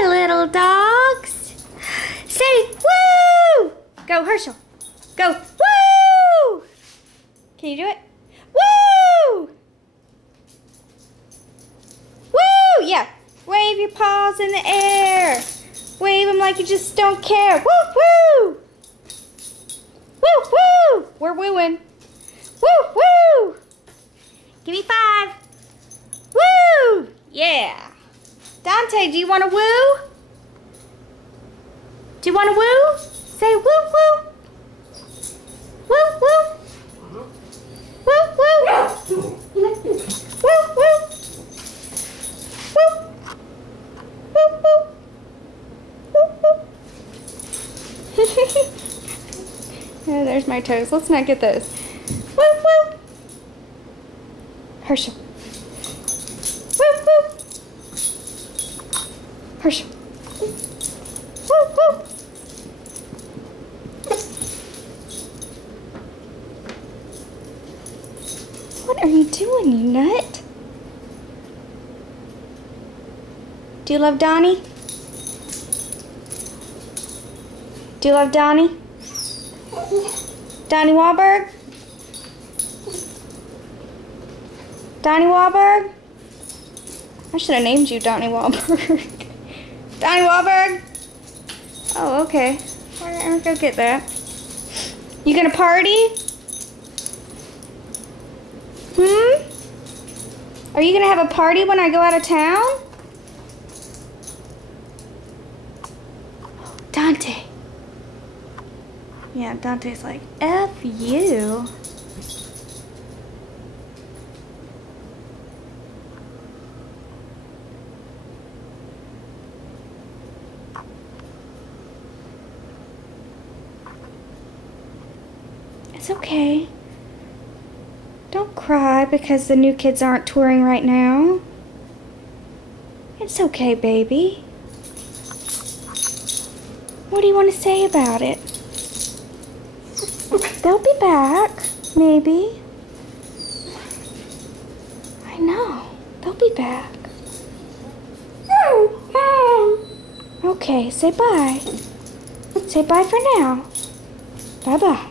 Hi, little dogs. Say woo! Go, Herschel. Go, woo! Can you do it? Woo! Woo! Yeah. Wave your paws in the air. Wave them like you just don't care. Woo, woo! Woo, woo! We're wooing. Woo, woo! Give me 5. Woo! Yeah. Dante, do you want to woo? Do you want to woo? Say woo, woo. Woo, woo. Woo, woo. Woo, woo. Woo. Woo, woo. Woo, woo. Oh, there's my toes. Let's not get those. Woo, woo. Herschel. Woo, woo. Herschel. Woo, woo. What are you doing, you nut? Do you love Donnie? Do you love Donnie? Donnie Wahlberg? Donnie Wahlberg? I should have named you Donnie Wahlberg. Donnie Wahlberg? Oh, okay. I'll go get that. You gonna party? Are you gonna have a party when I go out of town? Dante. Yeah, Dante's like, F you. It's okay. Don't cry because the New Kids aren't touring right now. It's okay, baby. What do you want to say about it? They'll be back, maybe. I know. They'll be back. Okay, say bye. Say bye for now. Bye-bye.